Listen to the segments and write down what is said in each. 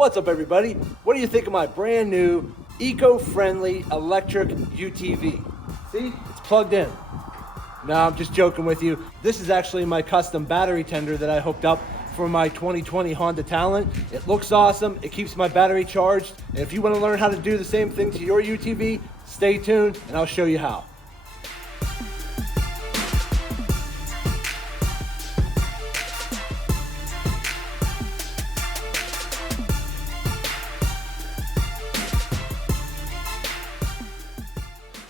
What's up, everybody? What do you think of my brand new eco-friendly electric UTV? See, it's plugged in. No, I'm just joking with you. This is actually my custom battery tender that I hooked up for my 2020 Honda Talon. It looks awesome. It keeps my battery charged. And if you want to learn how to do the same thing to your UTV, stay tuned and I'll show you how.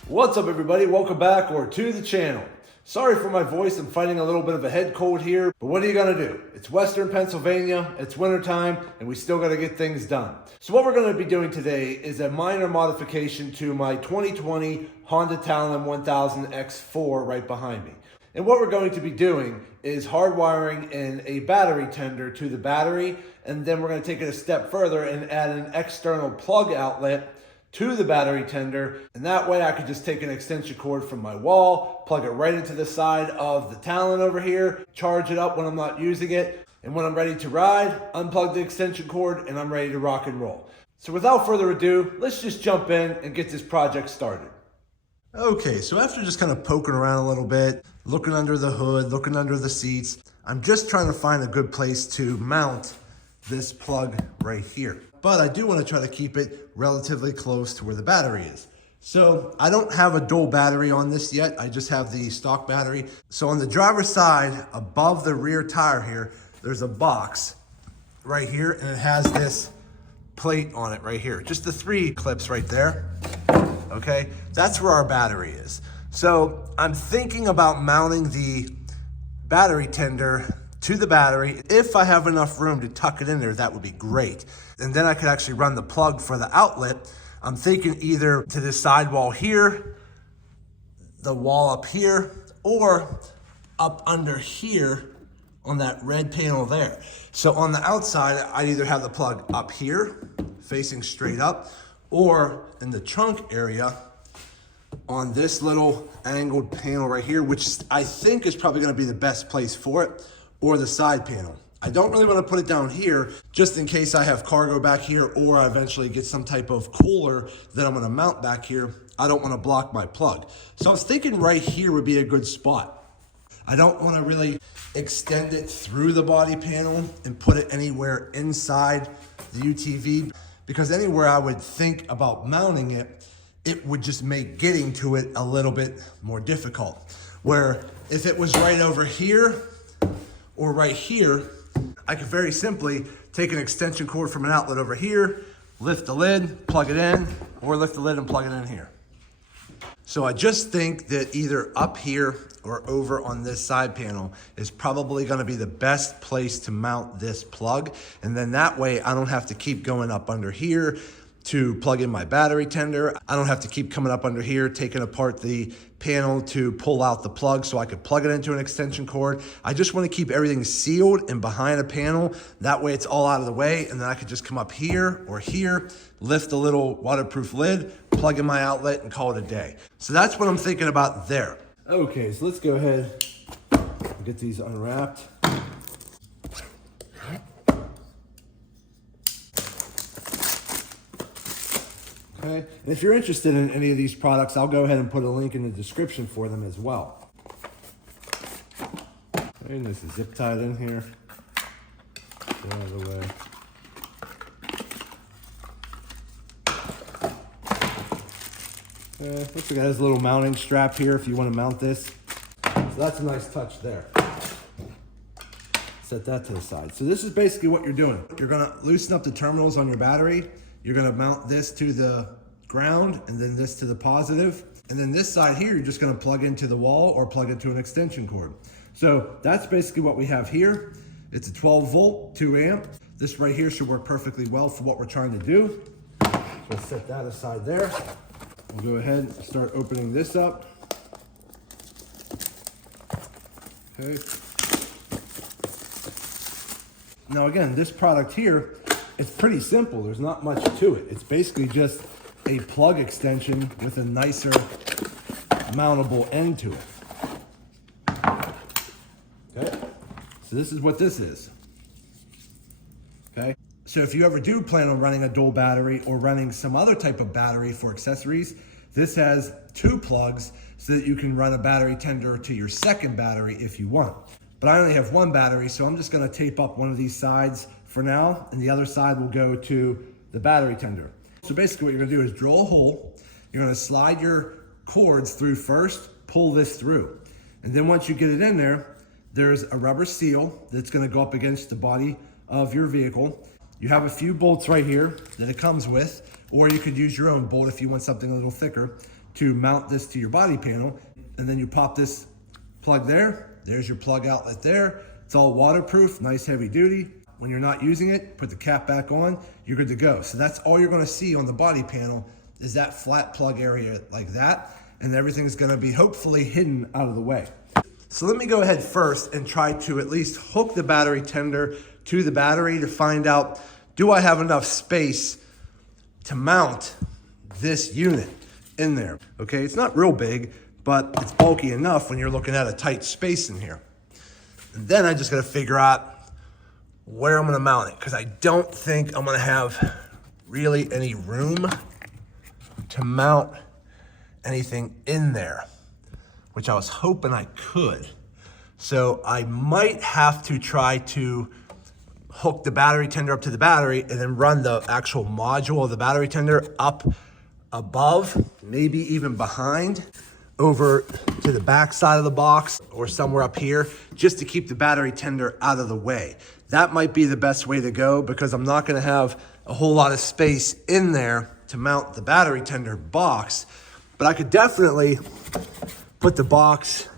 What's up, everybody? Welcome back or to the channel. Sorry for my voice, I'm fighting a little bit of a head cold here, but what are you gonna do? It's Western Pennsylvania, it's wintertime, and we still gotta get things done. So what we're gonna be doing today is a minor modification to my 2020 Honda Talon 1000x4 right behind me. And what we're going to be doing is hardwiring in a battery tender to the battery, and then we're gonna take it a step further and add an external plug outlet to the battery tender, and that way I could just take an extension cord from my wall, plug it right into the side of the Talon over here, charge it up when I'm not using it, and when I'm ready to ride, unplug the extension cord and I'm ready to rock and roll. So without further ado, let's just jump in and get this project started. Okay, so after just kind of poking around a little bit, looking under the hood, looking under the seats, I'm just trying to find a good place to mount this plug right here. But I do want to try to keep it relatively close to where the battery is. So I don't have a dual battery on this yet. I just have the stock battery. So on the driver's side, above the rear tire here, there's a box right here, and it has this plate on it right here. Just the 3 clips right there, okay? That's where our battery is. So I'm thinking about mounting the battery tender to the battery. If I have enough room to tuck it in there, that would be great. And then I could actually run the plug for the outlet. I'm thinking either to this sidewall here, the wall up here, or up under here on that red panel there. So on the outside, I either have the plug up here, facing straight up, or in the trunk area on this little angled panel right here, which I think is probably gonna be the best place for it, or the side panel. I don't really want to put it down here just in case I have cargo back here or I eventually get some type of cooler that I'm going to mount back here. I don't want to block my plug. So I was thinking right here would be a good spot. I don't want to really extend it through the body panel and put it anywhere inside the UTV, because anywhere I would think about mounting it, it would just make getting to it a little bit more difficult. Where if it was right over here or right here, I could very simply take an extension cord from an outlet over here, lift the lid, plug it in, or lift the lid and plug it in here. So I just think that either up here or over on this side panel is probably gonna be the best place to mount this plug. And then that way I don't have to keep going up under here to plug in my battery tender. I don't have to keep coming up under here, taking apart the panel to pull out the plug so I could plug it into an extension cord. I just want to keep everything sealed and behind a panel. That way it's all out of the way, and then I could just come up here or here, lift the little waterproof lid, plug in my outlet, and call it a day. So that's what I'm thinking about there. Okay, so let's go ahead and get these unwrapped. Okay. And if you're interested in any of these products, I'll go ahead and put a link in the description for them as well. Okay, and this is zip tied in here. Get out of the way. Okay, looks like it has a little mounting strap here if you want to mount this. So that's a nice touch there. Set that to the side. So this is basically what you're doing. You're gonna loosen up the terminals on your battery. You're gonna mount this to the ground and then this to the positive. And then this side here, you're just gonna plug into the wall or plug into an extension cord. So that's basically what we have here. It's a 12 volt, 2 amp. This right here should work perfectly well for what we're trying to do. So let's set that aside there. We'll go ahead and start opening this up. Okay. Now again, this product here, it's pretty simple. There's not much to it. It's basically just a plug extension with a nicer mountable end to it. Okay, so this is what this is. Okay, So if you ever do plan on running a dual battery or running some other type of battery for accessories, this has 2 plugs so that you can run a battery tender to your second battery if you want. But I only have 1 battery, so I'm just gonna tape up one of these sides for now, and the other side will go to the battery tender. So basically what you're gonna do is drill a hole, you're gonna slide your cords through first, pull this through. And then once you get it in there, there's a rubber seal that's gonna go up against the body of your vehicle. You have a few bolts right here that it comes with, or you could use your own bolt if you want something a little thicker to mount this to your body panel. And then you pop this plug there. There's your plug outlet there. It's all waterproof, nice heavy duty. When you're not using it, put the cap back on, you're good to go. So that's all you're gonna see on the body panel is that flat plug area like that. And everything's gonna be hopefully hidden out of the way. So let me go ahead first and try to at least hook the battery tender to the battery to find out, do I have enough space to mount this unit in there? Okay, it's not real big, but it's bulky enough when you're looking at a tight space in here. And then I just gotta figure out where I'm gonna mount it, because I don't think I'm gonna have really any room to mount anything in there, which I was hoping I could. So I might have to try to hook the battery tender up to the battery and then run the actual module of the battery tender up above, maybe even behind, over to the back side of the box or somewhere up here, just to keep the battery tender out of the way. That might be the best way to go, because I'm not gonna have a whole lot of space in there to mount the battery tender box, but I could definitely put the box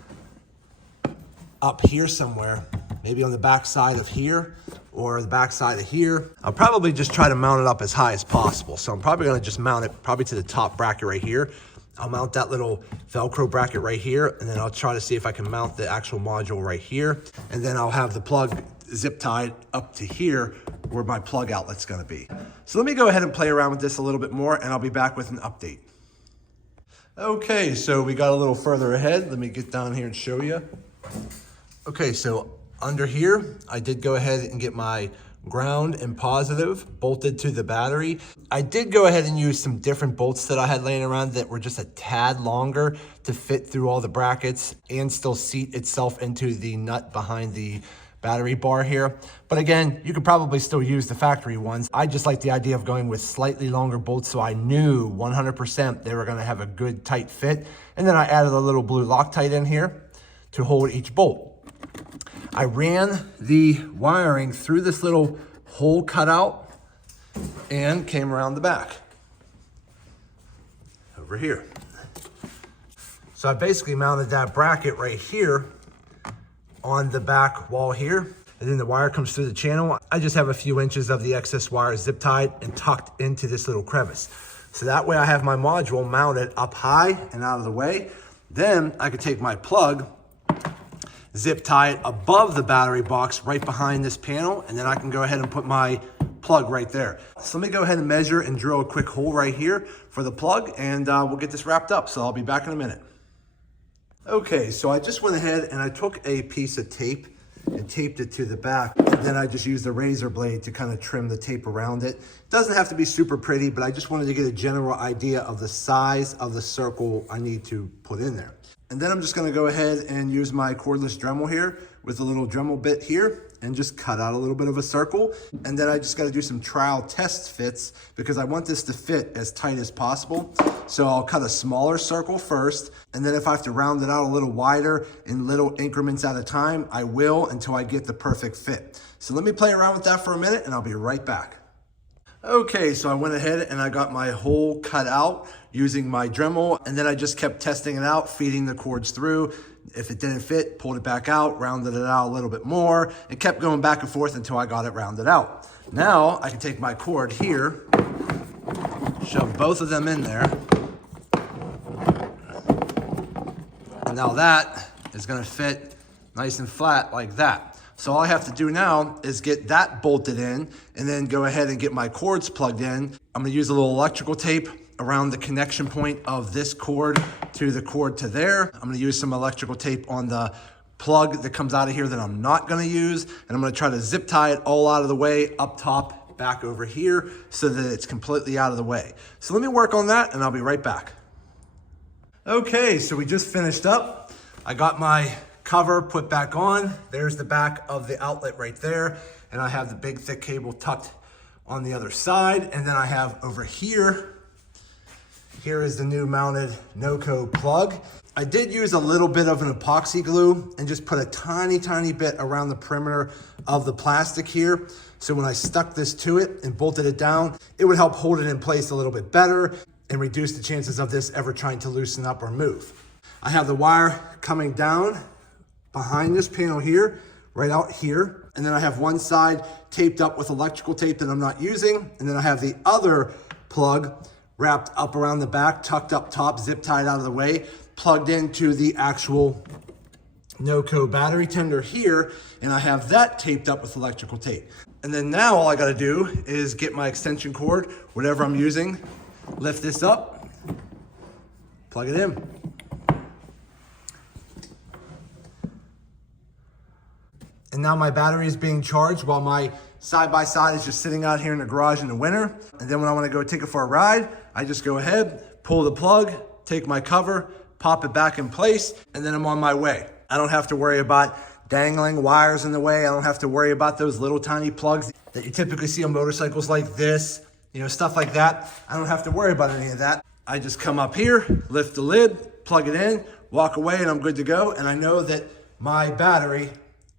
up here somewhere, maybe on the back side of here or the back side of here. I'll probably just try to mount it up as high as possible. So I'm probably gonna just mount it probably to the top bracket right here. I'll mount that little Velcro bracket right here, and then I'll try to see if I can mount the actual module right here. And then I'll have the plug zip tied up to here where my plug outlet's gonna be. So let me go ahead and play around with this a little bit more, and I'll be back with an update. Okay, so we got a little further ahead. Let me get down here and show you. Okay, so under here, I did go ahead and get my ground and positive bolted to the battery. I did go ahead and use some different bolts that I had laying around that were just a tad longer to fit through all the brackets and still seat itself into the nut behind the battery bar here. But again, you could probably still use the factory ones. I just like the idea of going with slightly longer bolts, so I knew 100% they were gonna have a good tight fit. And then I added a little blue Loctite in here to hold each bolt. I ran the wiring through this little hole cutout and came around the back over here. So I basically mounted that bracket right here on the back wall here, and then the wire comes through the channel. I just have a few inches of the excess wire zip tied and tucked into this little crevice. So that way I have my module mounted up high and out of the way. Then I could take my plug, zip tie it above the battery box right behind this panel, and then I can go ahead and put my plug right there. So let me go ahead and measure and drill a quick hole right here for the plug, and we'll get this wrapped up. So I'll be back in a minute. Okay, so I just went ahead and I took a piece of tape and taped it to the back, and then I just used a razor blade to kind of trim the tape around it. It doesn't have to be super pretty, but I just wanted to get a general idea of the size of the circle I need to put in there. And then I'm just gonna go ahead and use my cordless Dremel here with a little Dremel bit here and just cut out a little bit of a circle. And then I just gotta do some trial test fits because I want this to fit as tight as possible. So I'll cut a smaller circle first, and then if I have to round it out a little wider in little increments at a time, I will until I get the perfect fit. So let me play around with that for a minute and I'll be right back. Okay, so I went ahead and I got my hole cut out using my Dremel, and then I just kept testing it out, feeding the cords through. If it didn't fit, pulled it back out, rounded it out a little bit more, and kept going back and forth until I got it rounded out. Now I can take my cord here, shove both of them in there, and now that is gonna fit nice and flat like that. So all I have to do now is get that bolted in and then go ahead and get my cords plugged in. I'm gonna use a little electrical tape around the connection point of this cord to the cord to there. I'm gonna use some electrical tape on the plug that comes out of here that I'm not gonna use. And I'm gonna try to zip tie it all out of the way up top back over here so that it's completely out of the way. So let me work on that and I'll be right back. Okay, so we just finished up. I got my cover put back on. There's the back of the outlet right there. And I have the big thick cable tucked on the other side. And then I have over here, here is the new mounted NoCo plug. I did use a little bit of an epoxy glue and just put a tiny bit around the perimeter of the plastic here. So when I stuck this to it and bolted it down, it would help hold it in place a little bit better and reduce the chances of this ever trying to loosen up or move. I have the wire coming down behind this panel here, right out here. And then I have one side taped up with electrical tape that I'm not using. And then I have the other plug wrapped up around the back, tucked up top, zip tied out of the way, plugged into the actual NoCo battery tender here, and I have that taped up with electrical tape. And then now all I gotta do is get my extension cord, whatever I'm using, lift this up, plug it in. And now my battery is being charged while my side-by-side is just sitting out here in the garage in the winter. And then when I wanna go take it for a ride, I just go ahead, pull the plug, take my cover, pop it back in place, and then I'm on my way. I don't have to worry about dangling wires in the way. I don't have to worry about those little tiny plugs that you typically see on motorcycles like this, stuff like that. I don't have to worry about any of that. I just come up here, lift the lid, plug it in, walk away, and I'm good to go. And I know that my battery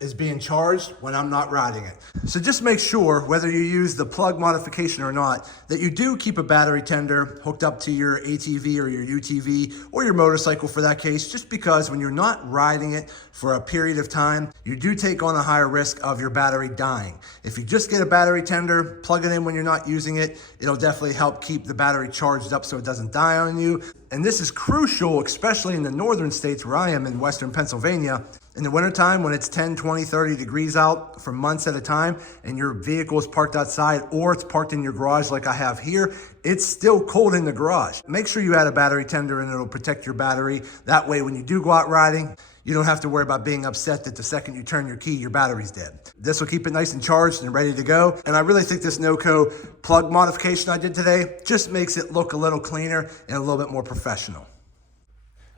is being charged when I'm not riding it. So just make sure, whether you use the plug modification or not, that you do keep a battery tender hooked up to your ATV or your UTV or your motorcycle for that case, just because when you're not riding it for a period of time, you do take on a higher risk of your battery dying. If you just get a battery tender, plug it in when you're not using it, it'll definitely help keep the battery charged up so it doesn't die on you. And this is crucial, especially in the northern states where I am in Western Pennsylvania. In the wintertime, when it's 10, 20, 30 degrees out for months at a time, and your vehicle is parked outside or it's parked in your garage like I have here, it's still cold in the garage. Make sure you add a battery tender and it'll protect your battery. That way, when you do go out riding, you don't have to worry about being upset that the second you turn your key, your battery's dead. This will keep it nice and charged and ready to go. And I really think this NoCo plug modification I did today just makes it look a little cleaner and a little bit more professional.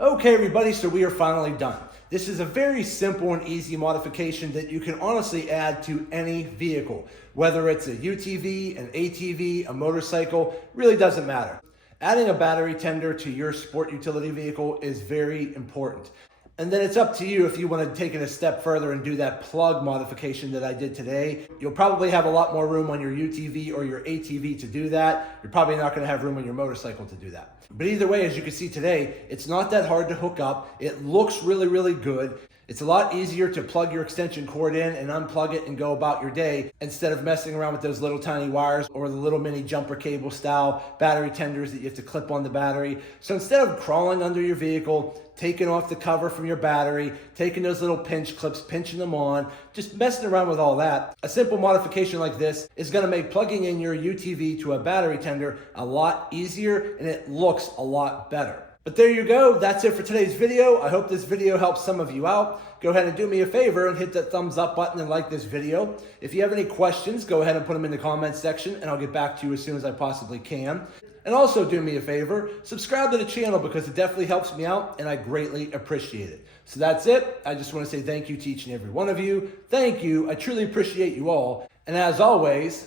Okay, everybody, so we are finally done. This is a very simple and easy modification that you can honestly add to any vehicle. Whether it's a UTV, an ATV, a motorcycle, really doesn't matter. Adding a battery tender to your sport utility vehicle is very important. And then it's up to you if you want to take it a step further and do that plug modification that I did today. You'll probably have a lot more room on your UTV or your ATV to do that. You're probably not going to have room on your motorcycle to do that. But either way, as you can see today, it's not that hard to hook up. It looks really good. It's a lot easier to plug your extension cord in and unplug it and go about your day instead of messing around with those little tiny wires or the little mini jumper cable style battery tenders that you have to clip on the battery. So instead of crawling under your vehicle, taking off the cover from your battery, taking those little pinch clips, pinching them on, just messing around with all that, a simple modification like this is going to make plugging in your UTV to a battery tender a lot easier, and it looks a lot better. But there you go. That's it for today's video. I hope this video helps some of you out. Go ahead and do me a favor and hit that thumbs up button and like this video. If you have any questions, go ahead and put them in the comments section and I'll get back to you as soon as I possibly can. And also do me a favor, subscribe to the channel because it definitely helps me out and I greatly appreciate it. So that's it. I just want to say thank you to each and every one of you. Thank you. I truly appreciate you all. And as always,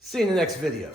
see you in the next video.